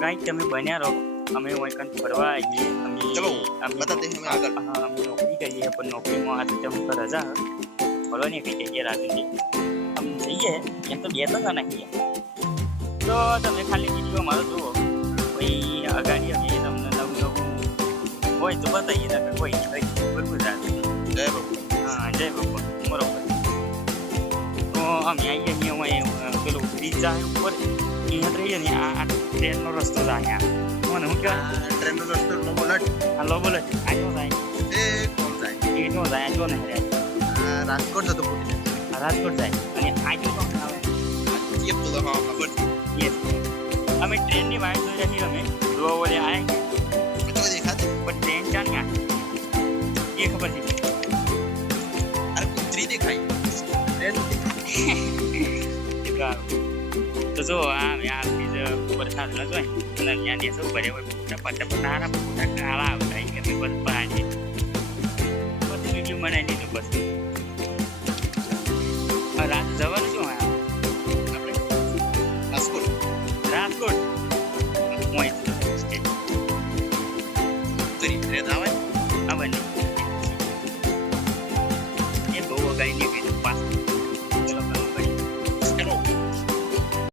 Guys તમે બન્યા રહો અમે वहीं कन फरवा आइए અમે चलो बताते हैं हमें आगे। हाँ અમે नौकरी કરીએ પણ નોકરીમાં આ તો હું રજા ફરવા નહીં કઈ જઈએ રાજુજી આમ જઈએ એમ તો બે તો નહીં તો તમે ખાલી વિડીયો મારો જુઓ કોઈ અગાડી અમે તમને નવું નવું હોય તો બતાવીએ નકર કોઈ નહીં બરોબર રાજુ जय बाबू। હા જય ભગવાન બરોબર તો અમે આવીએ અહીંયા પેલું બ્રિજ જાય ઉપર અહીંયા રહીએ ને આ ટ્રેનનો રસ્તો જાય મને શું કહેવાય ट्रेन નો રસ્તો નો બોલટ હાલો બોલે આજો જાય એ કોણ જાય? એ નો જાય આજો નહીં રહે રાજકોટ જતો પૂરી રાજકોટ જાય અને આજો તો આવે ચેપ તો હા ખબર છે યસ અમે ટ્રેનની વાટ જોઈ રહી અમે દો ઓલે આए તો દેખાતી પણ ટ્રેન ક્યાં આવે એ ખબર છે અરે કુતરી દેખાય ટ્રેન તો જો આ બ્રિજ ઉપર સારું નતો અને ત્યાં દેશો ભરે હોય મોટા નાના મોટા કાળા આવતા કે મેં બસ પાણી પછી વિડીયો બનાવી દીધું બસ